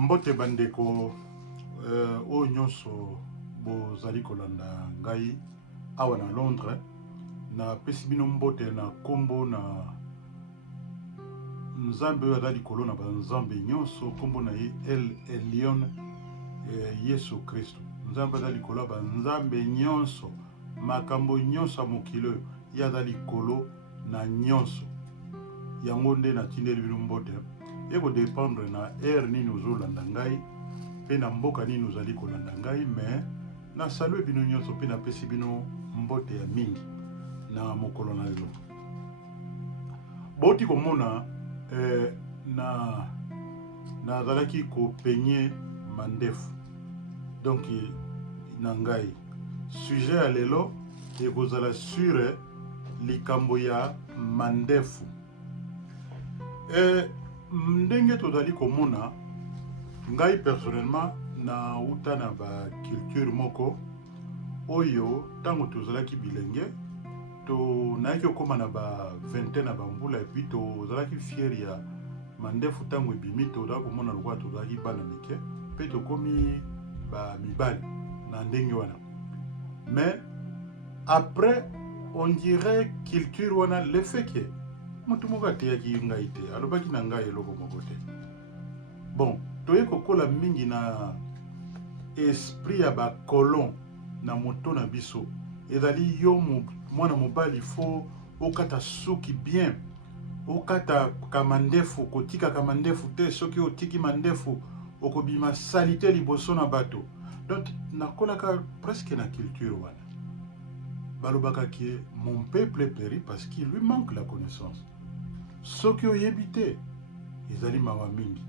Mbote bandeko o nyonso bozali kolanda ngai awa na Londres na pesi bino mbote na kombo na nzambe oyo aza likolo na banzambe nyonso kombo na ye El Elyon Yesu Kristo. Nzambe aza likolo ya banzambe nyonso makambo nyonso ya mokili oyo ye aza likolo na nyonso yango nde natindeli bino mbote ekodépendre na ere nini ozolanda ngai mpe na mboka nini ozali kolanda ngai me nasalue bino nyonso mpe napesi bino mbote ya mingi na mokolo na lelo. Boti komona nazalaki kopenye mandefu donc na ngai sujet ya lelo ekozala sur likambo ya mandefu. Ndenge tozali komona ngai personnellement na uta na ba culture moko oyo tango tozalaki bilenge to nayaki okoma na ba vingtaine na bambula epuis tozalaki fier ya mandefu tango ebimi tozalaki komona lokola tozalaki bana mike mpe tokomi ba mibali na ndenge wana. Mais après on dirait culture wana le fait que mutu moko ateyaki ngai te alobaki na ngai eloko moko te. Bon, toye kokola mingi na esprit ya bakolon na moto na biso ezali yo mwana mobali fo okata suki bien okata kamandefu kotika kamandefu te soki otiki mandefu okobima salite liboso na bato. Donc nakolaka presque na culture wana balobaka ki mon peuple périt parce qu'il lui manque la connaissance. Soki oyebi te ezali mawa mingi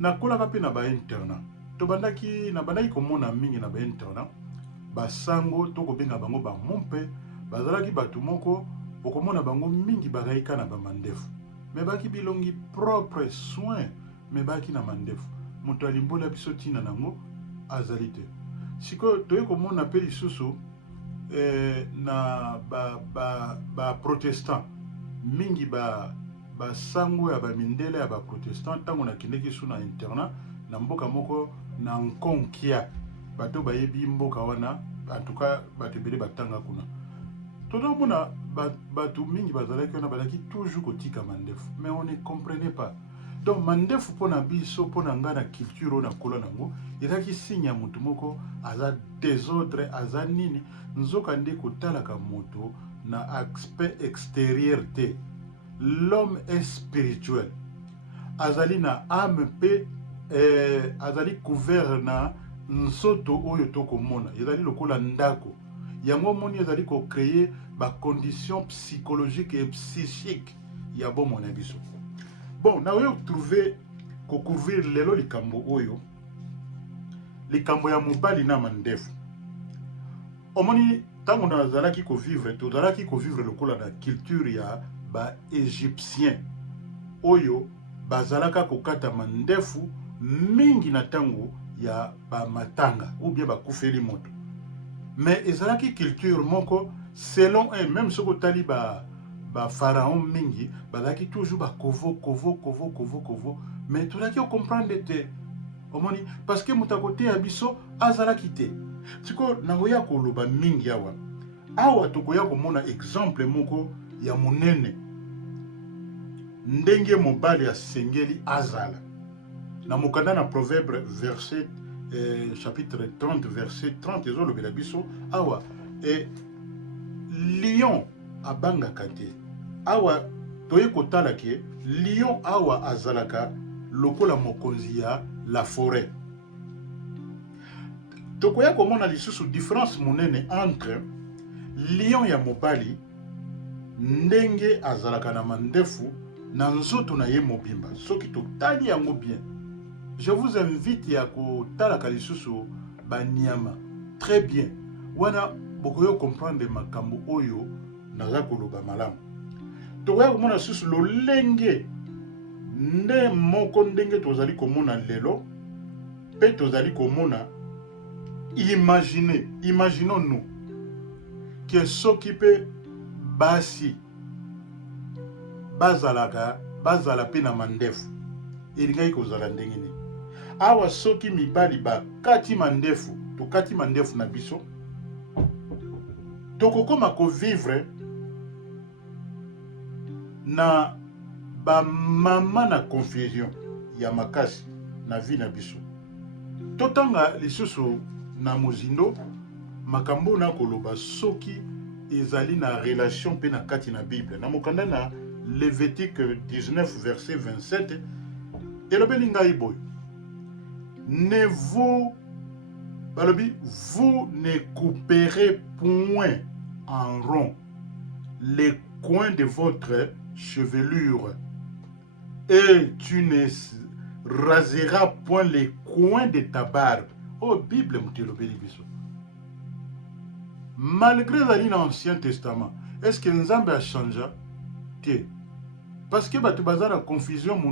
nakolaka mpe na bainternat tobandaki komona mingi na bainternat basango tokobenga bango bamompe bazalaki bato moko okomona bango mingi bakaika na bamandefu me baki bilongi propre soin me baki na mandefu moto alimbola biso ntina nango azali te. Sikoyo toye komona mpe lisusu na protestant mingi basango ya bamindele ya baprotestant ntango nakendeki su na internat na mboka moko na nkonkia bato bayebi mboka wana en tout cas bato ebele batanga kuna tozomona bato mingi bazalaki wana bazalaki toujours kotika mandefu mais on ne comprenait pas. Donc mandefu mpona biso mpona ngai na culture oyo nakola nango ezalaki signe ya moto moko aza désordre aza nini nzoka nde kotalaka moto na aspect extérieur te. L'homme est spirituel azali na âme mpe azali couvert na nsoto oyo tokomona ezali lokola ndako yango moni ezali kocréer bacondition psychologique et psychique ya bomo na biso. Bon naoyo trouver kocouvrir lelo likambo oyo likambo ya mobali na mandefu omoni ntango nazalaki kovivre lokola na culture ya ba-égyptien oyo bazalaka kokata mandefu mingi na tango ya bamatanga ou bien bakufeli moto mais ezalaki culture moko selon eux même soko tali pharaon mingi bazalaki toujours kovo mais tozalaki comprendre te omoni parce que moto akoteya biso azalaki te. Siko nakoya koloba mingi awa tokoya komona exemple moko ya monene ndenge mobali asengeli azala na mokanda na proverbe verset chapitre 30 verset 30 ezolobela biso awa lion abangaka te awa toye kotala ke lion awa azalaka lokola mokonzi ya la forêt. Tokoya komona lisusu différence monene entre lion ya mobali ndenge azalaka na mandefu na nzoto na ye mobimba soki totali yango bien. Je vous invite ya kotalaka lisusu banyama très bien wana bokoyo comprendre makambo oyo naza koloba malamu. Tokoya komona lisusu lolenge nde moko ndenge tozali komona lelo mpe tozali komona imaginons-nous que soki mpe basi bazala pe na mandefu elingaki kozala ndenge nini awa soki mibali bakati mandefu tokati mandefu na biso tokokoma kovivre na bamama na confusion ya makasi na vie na biso. Totanga lisusu na mozindo makambo na koloba soki ezali na relation mpe na kati na Bible. Na mokanda na Lévitique 19 verset 27 elobeli ngai boy. Vous ne couperez point en rond les coins de votre chevelure et tu ne raseras point les coins de ta barbe. Oh, Bible mutelobeli biso. Malgré l'Ancien Testament, est-ce que Nzambe a changé? Parce que tu as la confusion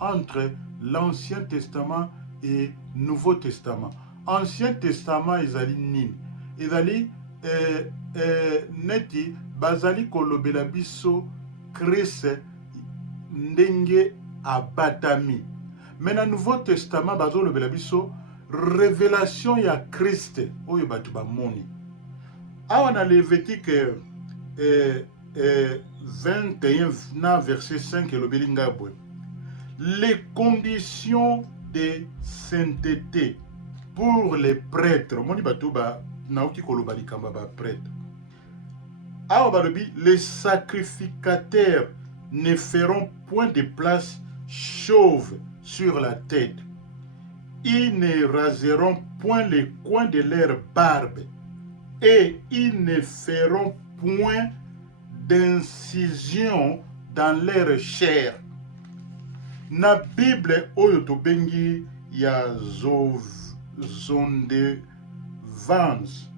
entre l'Ancien Testament et Nouveau Testament. Ancien Testament, ils allaient nini. Ils allaient neti bazali kolobela biso Christ ndenge abatami. Mais dans le Nouveau Testament, bazali kolobela biso révélation ya Christ oyo batu ba moni. Awa na Lévitique 21 verset 5 elobeli ngai boye. Les conditions de sainteté pour les prêtres. Moni batu ba nauki koloba likamba ba prêtre. Awa balobi les sacrificateurs ne feront point de place chauve sur la tête. Ils ne raseront point les coins de leur barbe et ils ne feront point d'incision dans leur chair. Na Bible oyo tobengi ya zonde Vance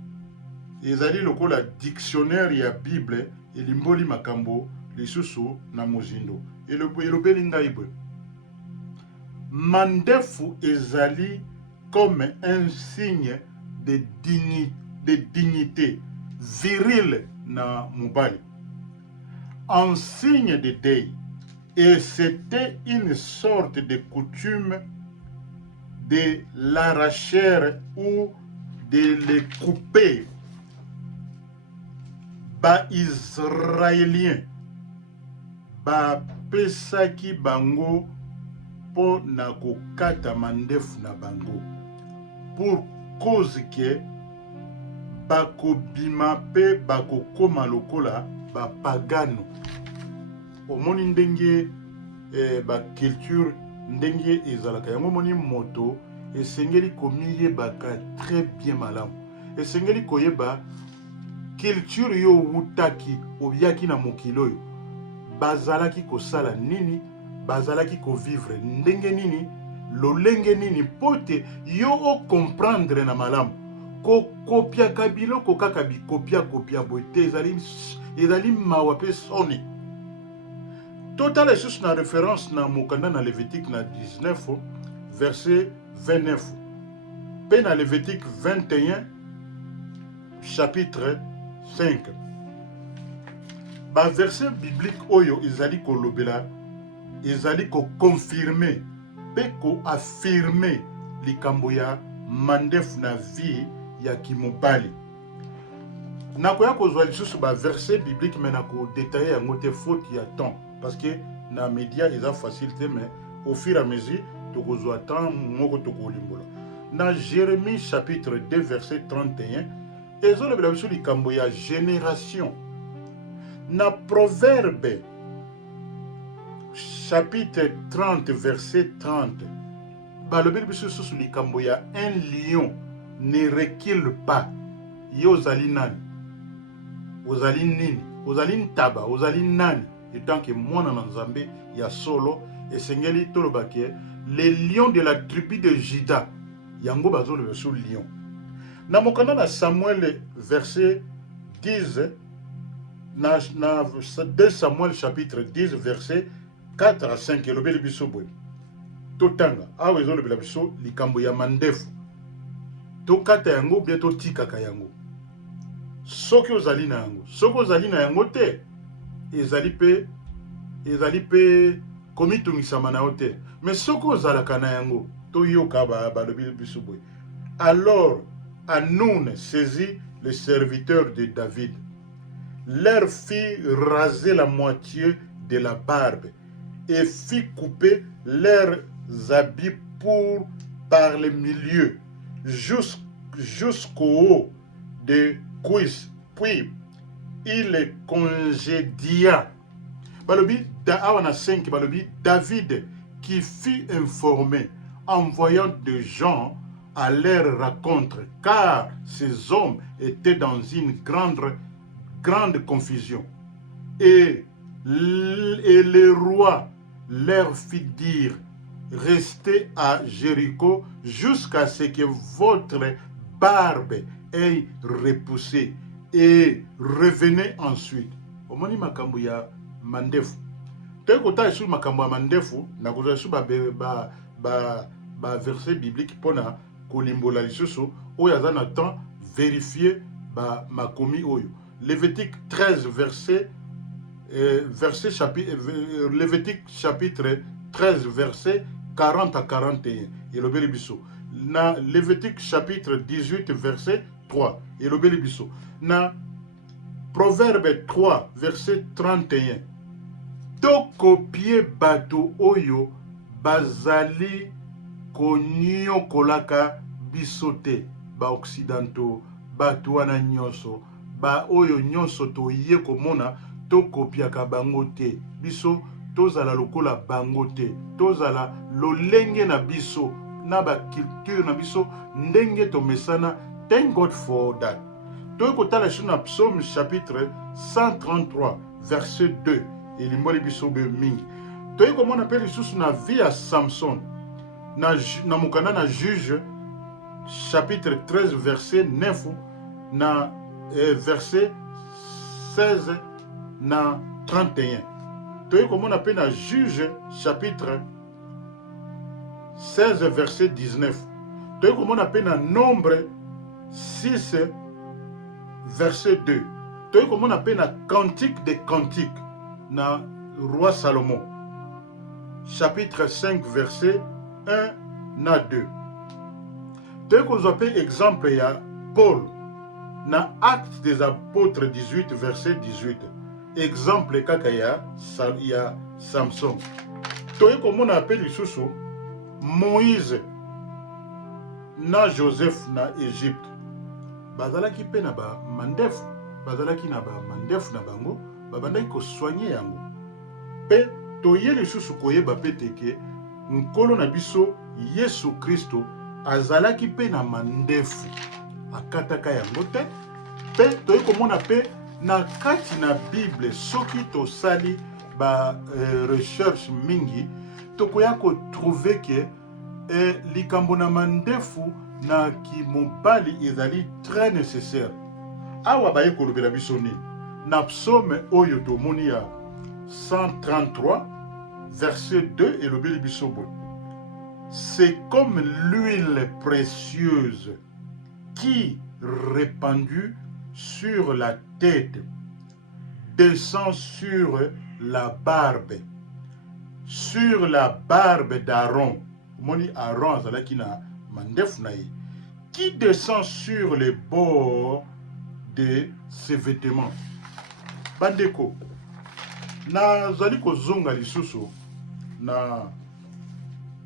ezali lokola dictionnaire ya Bible elimboli makambo lisusu na mozindo elobeli ngai boye. Mandefu ezali comme un signe de dignité virile na mubali, en signe de deuil, et c'était une sorte de coutume de l'arracher ou de les couper. Ba Israélien ba pesaki bango po na kokata mandefu na bango pour cause que bakobima pe bakokoma lokola bapagano. Omoni ndenge ba culture ndenge ezalaka yango moni moto esengeli komiyebaka très bien malamu, esengeli koyeba culture yo wutaki obiaki na mokili oyo bazalaki kosala nini, bazalaki kovivre ndenge nini, lolenge nini, pote yo o comprendre na malamu. Kokopia kabiloko kaka bikopia boite ezali mawa pe soni. Total esusu na référence na mokanda na Lévitique na 19 verset 29 pe na Lévitique 21 chapitre 5. Ba verset biblique oyo ezali kolobela, ezali ko confirmer pe ko affirmer likambo ya mandefu na vie ya kimobali. Nakoya kozwa lisusu ba verset biblique mais nako détailler yango te faute ya temps parce que na média eza facilité mais au fur et à mesure tokozwa temps moko tokolimbola. Na Jérémie chapitre 2 verset 31 ezolobela biso likambo ya génération. Na Proverbe chapitre 30 verset 30 balobeli biso susu likambo ya un lion ne recule pas. Yo ozali nani? Ozali nini? Ozali ntaba? Ozali nani? Etant que mwana na Nzambe ya solo esengeli toloba ke les lions de la tribu de Juda yango bazoloba biso lion. Na mokanda na Samuel verset 10 na 2 Samuel chapitre 10 verset 4 à 5 elobeli biso boye. Totanga awa ezolobela biso likambo ya mandefu. Tokata yango bie totikaka yango. Soki ozali na yango, soki ozali na yango te, ezali pe komitungisama na yo te. Mais soki ozalaka na yango, toyoka balobi biso boye. Alors Hanoun saisit les serviteurs de David, leur fit raser la moitié de la barbe et fit couper leurs habits par le milieu jusqu'au haut des cuisses. Puis il les congédia. Balobi, awana 5, balobi, David qui fut informé, envoyant des gens à leur rencontre, car ces hommes étaient dans une grande confusion. Et le roi leur fit dire, restez à Jéricho jusqu'à ce que votre barbe ait repoussé et revenez ensuite. Omoni makambo ya mandefu. Te kota sur makambo ya mandefu, na koza sur ba verset biblique pona kolimbola lisusu oyo aza na temps vérifier ba makomi oyo. Lévitique 13 Lévitique chapitre 13 verset 40 à 41. Et le biso. Na Lévitique chapitre 18 verset 3. Et le biso. Na Proverbe 3 verset 31. To copier bato oyo bazali konyo kolaka bisote ba occidentaux bato wana nyonso ba oyo nyonso to ye komona to kopiaka bango te biso tozala lokola bango te tozala lolenge na biso na ba culture na biso ndenge to mesana. Thank God for that. To kotala sur na Psaume chapitre 133 verset 2 et limboli biso be mingi to komona appelle sous na vie à Samson na mukana na Juge chapitre 13 verset 9 na verset 16 na 31. Toye comme on appelle na Juge chapitre 16 verset 19. Toye comme on appelle na Nombre 6 verset 2. Toye comme on appelle na Cantique des Cantiques na Roi Salomon chapitre 5 verset 1 na 2. Toye qu'on appelle exemple ya Paul na Actes des Apôtres 18 verset 18. Exemple kaka ya Samson. Toye comme on appelle lisusu Moïse na Joseph na Égypte. Bazalaki pe na ba mandefu, bazalaki na ba mandefu na bango, babandaki ko soigner yango. Pe toye lisusu koyeba pe teke nkolo na biso Yesu Kristo azalaki pe na mandefu. Akataka yango te. Pe toye komona pe na kati na Bible soki tosali ba recherche mingi tokoya ko trouver que likambo na mandefu na kimobali ezali très nécessaire. Awa baye kolobela biso ni na psaume oyo tomoni ya 133 verset 2 et lobeli biso bo. C'est comme l'huile précieuse qui, répandue sur la tête, descend sur la barbe d'Aaron. Moni Aaron azalaki na mandef na ye, qui descend sur les bords de ses vêtements. Bandeko, nazali kozonga lisusu na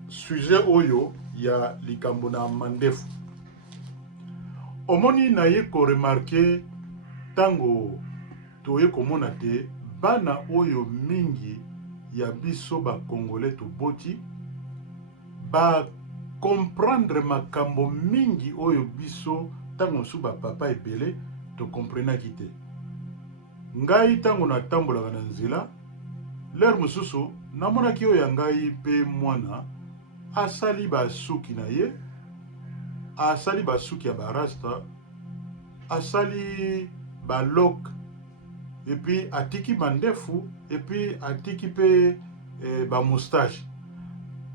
sujet oyo ya likambo na mandefu. Omoni na ye ko remarquer tango toye komona te bana oyo mingi ya biso ba congolais to boti ba comprendre makambo mingi oyo biso tango su ba papa ebele to comprenaki te. Ngai tango na tambolaka na nzela lere mosusu namonaki oyo ya ngai pe mwana asali basuki na ye, asali basuki ya barasta, asali balok, et puis atiki bandefu, et puis atiki pe ba moustache.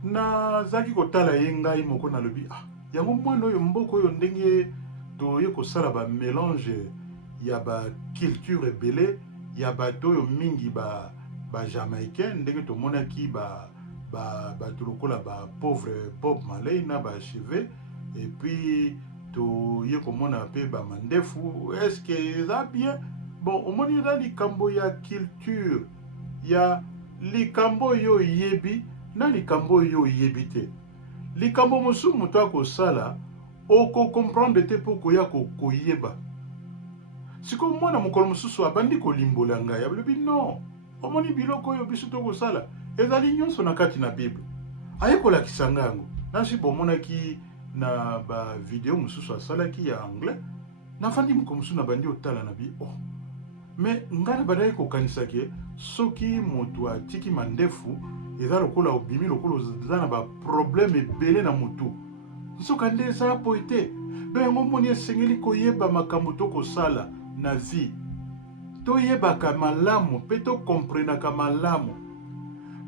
Na zaki kotala ye ngai moko na lobi yango mwana oyo mboko oyo ndenge toye kosala ba mélange ya ba culture ebele ya bato oyo mingi ba jamaïcain ndenge tomonaki ba bato lokola ba pauvre Bob Marley na ba cheveux et puis to ye komona pe ba mandefu est-ce que ça bien bon omoni eza likambo ya culture ya likambo yo yebi na likambo yo yebi te likambo mosusu moto akosala oko comprendre te po koya koyeba siko mwana mokolo mosusu abandi kolimbola ngai abalobi non omoni biloko oyo biso tokosala ezali nyonso na kati na bible aye kolakisa ngai yango nasi bomonaki na ba video mosusu asalaki ya anglais nafandi mokolo mosusu na bandi otala na bi oh mais ngai na bandaki kokanisa ke soki moto atiki mandefu eza lokola obimi lokola eza na baproblème ebele na motu nsoka nde ezala po ete do yango moni esengeli koyeba makambo tokosala na vie toyebaka malamu mpe tokomprenaka malamu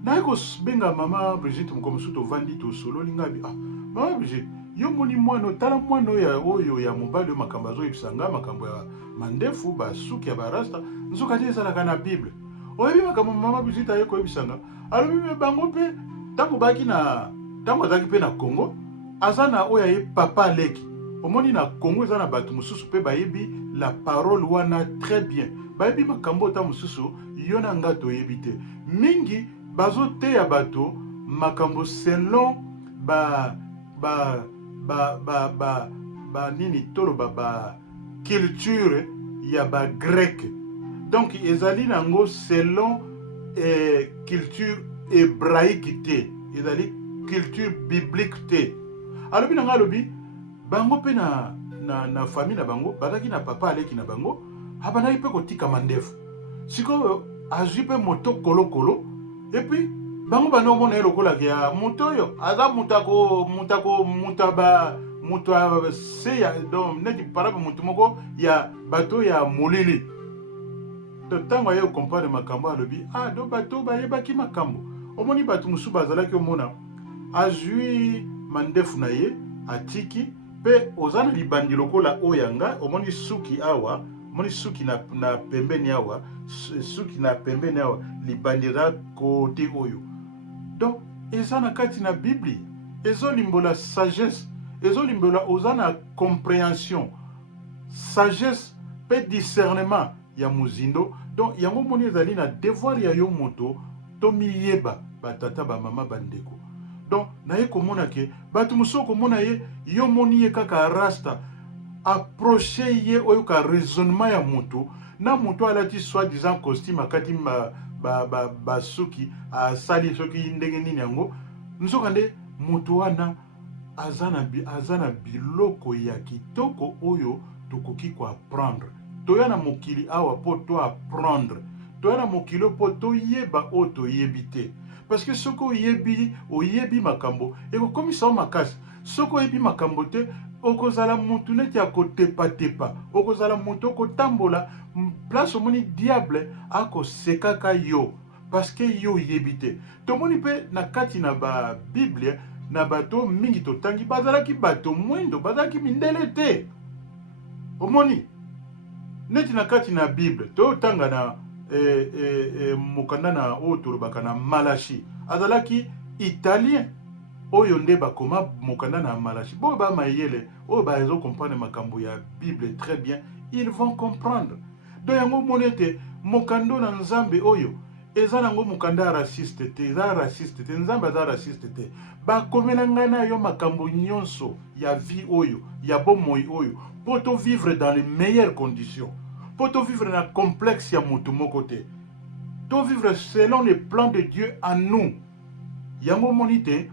naye kobenga mama Brigitte mokolo mosusu tovandi tosololi ngai bi mama Brigitte yo moni mwana otala mwana oyo ya mobali oyo makambo azoyebisa ngai makambo ya mandefu basuki ya barasta nzoka nde ezalaka na bible oyebi makambo mama Brigitte aye koyebisa ngai alobi me bango mpe ntango azalaki mpe na Congo aza na oyo aye papa aleki omoni na Congo eza na bato mosusu mpe bayebi la parole wana très bien bayebi makambo ota mosusu yo na nga toyebi te mingi bazoteya bato makambo selon nini toloba ba culture ya ba grec donc ezali nango selon culture hébraïque te ezali culture biblique te alobi nanga alobi bango mpe na famille na bango bazalaki na papa aleki na bango abandaki mpe kotika mandefu sikoyo azwi mpe moto kolokolo epuis bango bandomona ye lokolaka ya moto oyo aza moto se ya donc neti parape moto moko ya bato ya molili to ntango aye okompare makambo alobi do bato bayebaki makambo omoni bato mosusu bazalaki omona azwi mandefu na ye atiki mpe oza na libandi lokola oyo yanga omoni suki awa omoni suki na pembeni awa suki na pembeni awa libandi eza kote oyo donc eza na kati na bibli ezolimbola sagesse ezolimbola oza na compréhension sagesse mpe discernement ya mozindo donc yango moni ezali na devoir ya yo moto tomiyeba batata bamama bandeko donc naye komona ke bato mosusu komona ye yo moni ye kaka rasta approche ye oyo ka raisonnement ya moto na moto alati soi-disant costume akati basuki asali soki ndenge nini yango nzoka nde moto wana aza na biloko ya kitoko oyo tokoki koapprendre toya na mokili awa po toapprendre toya na mokili po toyeba oyo toyebi te parce que soki oyebi makambo ekokomisa makasi soki oyebi makambo te okozala mutu neti ya kotepatepa okozala mutu okotambola place omoni diable akosekaka yo parce que yo oyebi te tomoni mpe na kati na babible na bato mingi totangi bazalaki bato mwendo bazalaki mindele te omoni neti na kati na bible totanga na mokanda na oyo tolobaka na Malachi azalaki italien oyo nde bakoma mokanda na Malachi bo ba mayele oyo bazo comprendre makambo ya bible très bien ils vont comprendre donc yango monete mokando na nzambe oyo eza nango mokanda raciste te eza raciste te nzambe aza raciste te bakomela ngai na yo makambo nyonso ya vie oyo ya bomoi oyo pour to vivre dans les meilleures conditions pour to vivre na complexe ya moto moko te to vivre selon le plan de Dieu en nous yango monite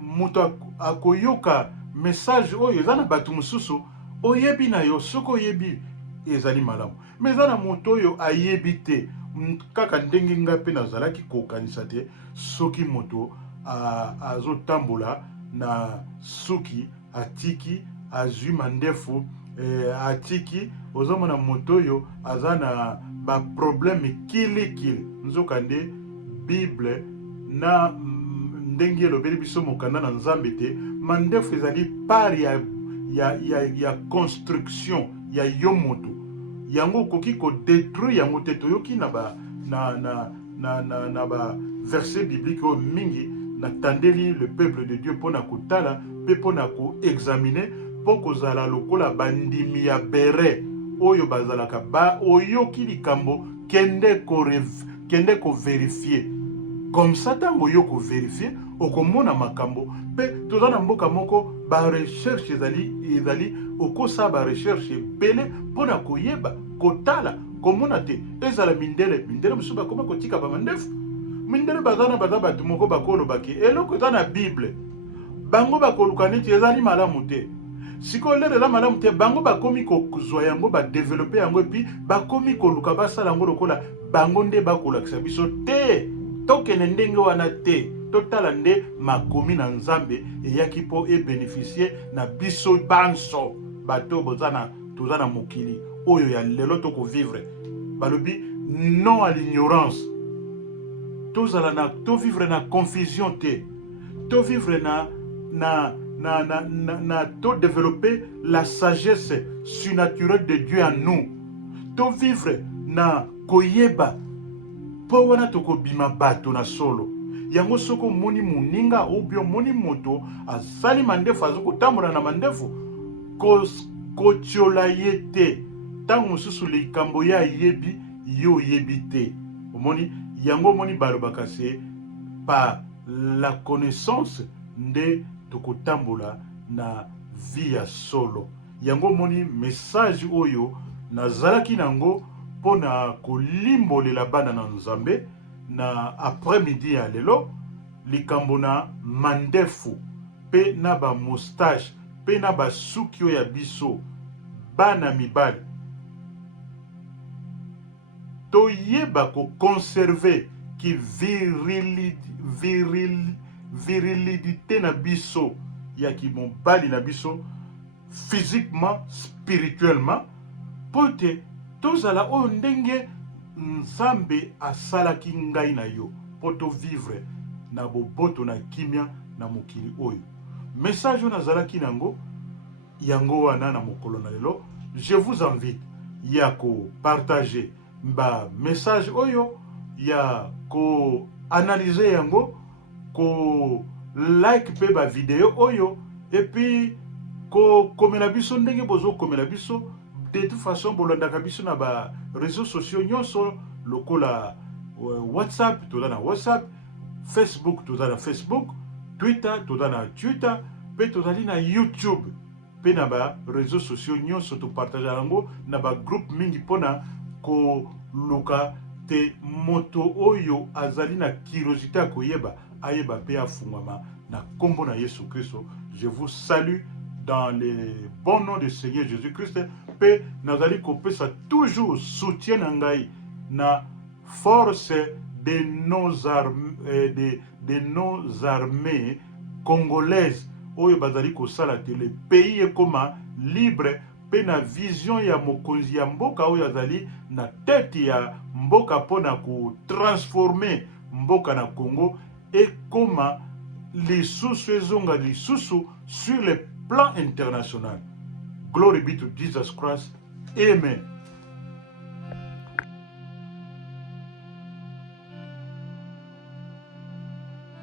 moto akoyoka message oyo eza na bato mosusu oyebi na yo soko oyebi ezali malamu mais eza na moto oyo ayebi te kaka ndenge nga mpe nazalaki kokanisa te soki moto azotambola na suki atiki azwi mandefu atiki ozomona moto oyo aza na baproblème kilikili nzoka nde bible na ndenge elobeli biso mokanda na nzambe te mandefu ezali part ya construction ya yo moto yango okoki kodétruire yango te toyoki na ba verset biblique o mingi na tandeli le peuple de Dieu pona kotala pe pona ko examiner poko zala lokola bandimi ya bere oyo bazalaka ba oyoki likambo kende ko vérifier comme ça tango yo ko vérifier okomona makambo pe tozana mboka moko ba recherche ezali okosa ba recherche bele pona koyeba kotala komona te ezala mindele musu bakoma kotika ba mandefu mindele bazana bato moko bakolo baki eloko eza na bible bango bakoluka neti ezali malamu te sikoyo lelo eza malamu te bango bakomi kozwa yango badevelope yango epi bakomi koluka basala yango lokola bango nde bakolakisa biso te tokende ndenge wana te totala nde makomi na nzambe eyaki mpo ebénéficie na biso banso bato toza na mokili oyo ya lelo tokovivre balobi non à l'ignorance tovivre na confusion te tovivre développer la sagesse surnaturelle de Dieu en nous tovivre na koyeba po wana tokobima bato na solo yango soko moni muninga obio moni moto asali mandefu azokotambola na mandefu kotiola ye te ntango mosusu likambo ya yebi yo yebi te omoni yango moni balobaka se par la connaissance nde tokotambola na vie ya solo yango moni message oyo nazalaki nango pona kolimbolela bana na nzambe na après-midi ya lelo likambo na mandefu pe na ba moustache pe na ba suki oyo ya biso bana mibali toyeba ko conserver ki virilité na biso ya ki mobali na biso physiquement spirituellement pote tozala oyo ndenge nzambe asalaki ngai na yo po tovivre na boboto na kimia na mokili oyo message oyo nazalaki nango yango wana na mokolo na lelo je vous invite ya kopartage ba message oyo ya koanalyse yango ko like pe ba video oyo epi kokomela biso ndenge bozokomela biso de toute façon bolandaka biso na ba réseaux sociaux nyonso lokola WhatsApp toza na WhatsApp, Facebook toza na Facebook, Twitter toza na Twitter, pe tozali na YouTube pe na ba réseaux sociaux nyonso to partage yango na ba groupe mingi pona ko luka te moto oyo azali na curiosité koyeba ayeba pe afungama na kombo na Yesu Kristo. Je vous salue dans le bon nom du Seigneur Jésus-Christ. Pe nazali kopesa toujours soutien na ngai na force de nos armées congolaises oyo bazali kosala te le pays ekoma libre pe na vision ya mokonzi ya mboka oyo azali na tete ya mboka pona ko transformer mboka na Congo ekoma lisusu ezonga lisusu sur le plan international. Glory be to Jesus Christ. Amen.